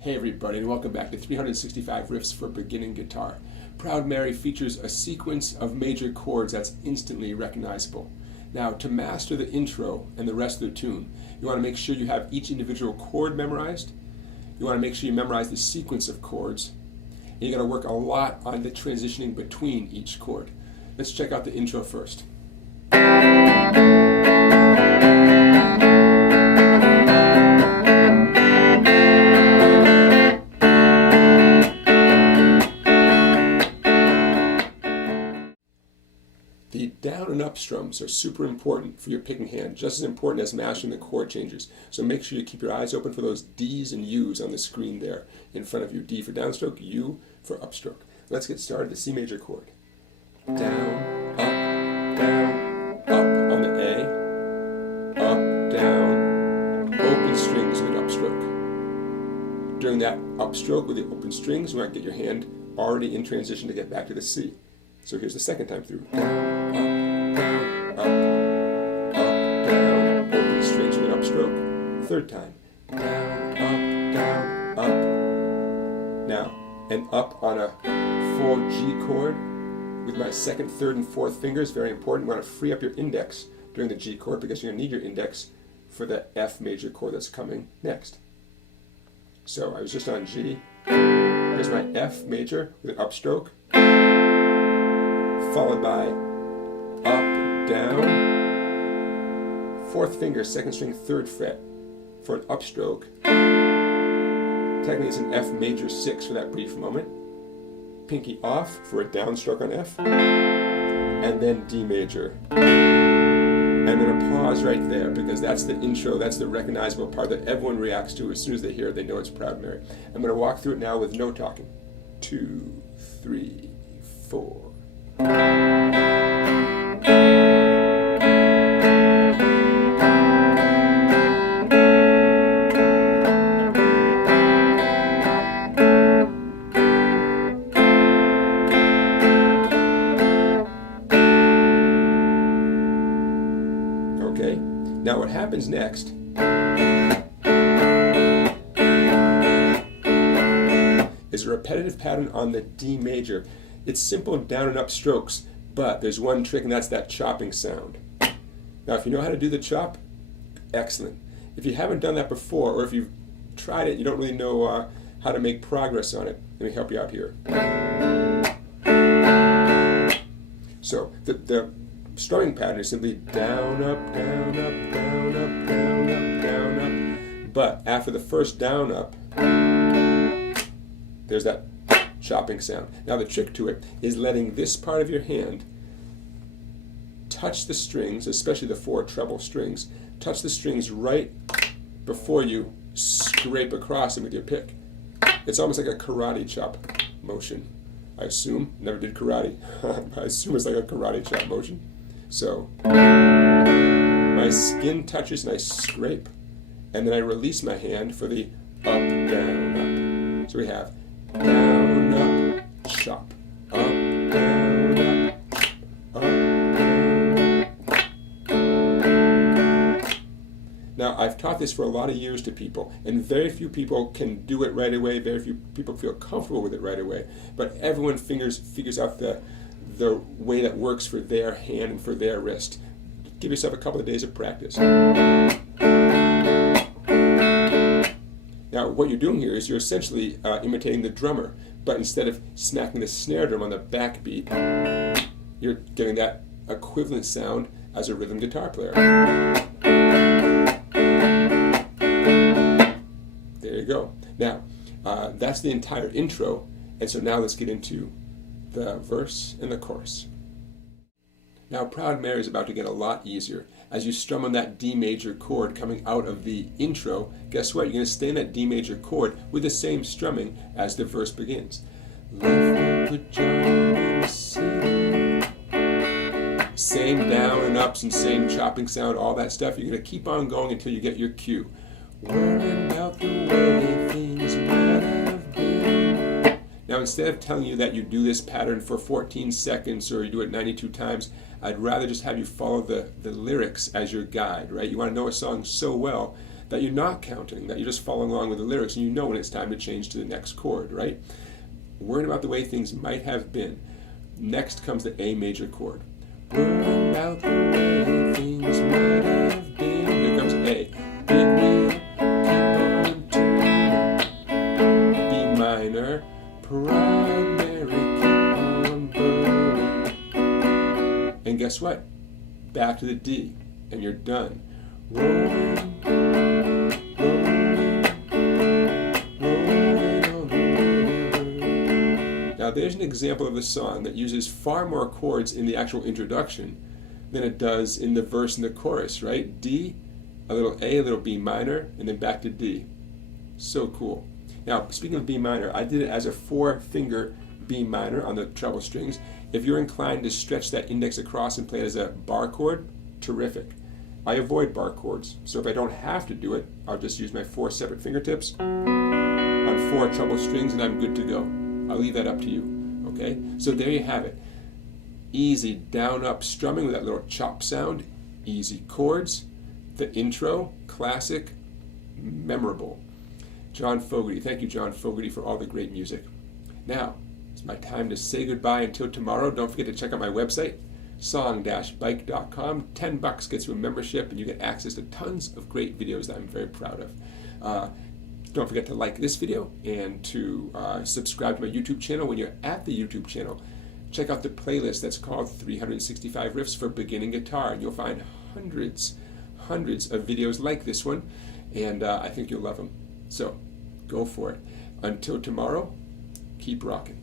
Hey everybody, and welcome back to 365 Riffs for Beginning Guitar. Proud Mary features a sequence of major chords that's instantly recognizable. Now, to master the intro and the rest of the tune, you want to make sure you have each individual chord memorized. You want to make sure you memorize the sequence of chords. And you got to work a lot on the transitioning between each chord. Let's check out the intro first. The down and up strums are super important for your picking hand, just as important as mastering the chord changes. So make sure you keep your eyes open for those D's and U's on the screen there in front of you. D for downstroke, U for upstroke. Let's get started. The C major chord. Down, up on the A, up, down, open strings with an upstroke. During that upstroke with the open strings, you want to get your hand already in transition to get back to the C. So here's the second time through. Down, up, down, open strings with an upstroke. Third time. Down, up. Now, an up on a 4G chord with my second, third, and fourth fingers, very important. You want to free up your index during the G chord because you're going to need your index for the F major chord that's coming next. So I was just on G. Here's my F major with an upstroke, followed by up, down, fourth finger, second string, third fret for an upstroke. Technically it's an F major 6 for that brief moment. Pinky off for a downstroke on F, and then D major. I'm going to pause right there because that's the intro, that's the recognizable part that everyone reacts to as soon as they hear it, they know it's Proud Mary. I'm going to walk through it now with no talking. 2, 3, 4. Okay, now what happens next is a repetitive pattern on the D major. It's simple down and up strokes, but there's one trick, and that's that chopping sound. Now, if you know how to do the chop, excellent. If you haven't done that before, or if you've tried it, you don't really know how to make progress on it, let me help you out here. So, the strumming pattern is simply down, up, down, up, down, up, down, up, down, up. But after the first down, up, there's that chopping sound. Now the trick to it is letting this part of your hand touch the strings, especially the 4 treble strings, touch the strings right before you scrape across them with your pick. It's almost like a karate chop motion, I assume. Never did karate. I assume it's like a karate chop motion. So my skin touches and I scrape, and then I release my hand for the up, down, up. So we have down, up, chop, up, down, up, down, up. Now, I've taught this for a lot of years to people, and very few people can do it right away, very few people feel comfortable with it right away, but everyone figures out the way that works for their hand and for their wrist. Give yourself a couple of days of practice. Now, what you're doing here is you're essentially imitating the drummer, but instead of smacking the snare drum on the backbeat, you're getting that equivalent sound as a rhythm guitar player. There you go. Now, that's the entire intro, and so now let's get into the verse and the chorus. Now, Proud Mary is about to get a lot easier. As you strum on that D major chord coming out of the intro, guess what? You're going to stay in that D major chord with the same strumming as the verse begins. Left with John in the city. Same down and ups and same chopping sound, all that stuff. You're going to keep on going until you get your cue. Worrying about the way things might have been. Now, instead of telling you that you do this pattern for 14 seconds or you do it 92 times, I'd rather just have you follow the lyrics as your guide, right? You want to know a song so well that you're not counting, that you're just following along with the lyrics and you know when it's time to change to the next chord, right? Worrying about the way things might have been. Next comes the A major chord. Worrying about the way things might have been. Here comes A. Big wheel, keep on turning. B minor, Proud Mary, keep on burning. And guess what? Back to the D, and you're done. Rolling, rolling, rolling on the river. Now there's an example of a song that uses far more chords in the actual introduction than it does in the verse and the chorus, right? D, a little A, a little B minor, and then back to D. So cool. Now, speaking of B minor, I did it as a 4-finger B minor on the treble strings. If you're inclined to stretch that index across and play it as a bar chord, terrific. I avoid bar chords, so if I don't have to do it, I'll just use my 4 separate fingertips on 4 treble strings and I'm good to go. I'll leave that up to you, okay? So there you have it. Easy down-up strumming with that little chop sound, easy chords, the intro, classic, memorable. John Fogerty, thank you John Fogerty for all the great music. Now, it's my time to say goodbye until tomorrow. Don't forget to check out my website, song-bike.com. $10 gets you a membership and you get access to tons of great videos that I'm very proud of. Don't forget to like this video and to subscribe to my YouTube channel. When you're at the YouTube channel, check out the playlist that's called 365 Riffs for Beginning Guitar, and you'll find hundreds of videos like this one, and I think you'll love them. So, go for it. Until tomorrow, keep rocking.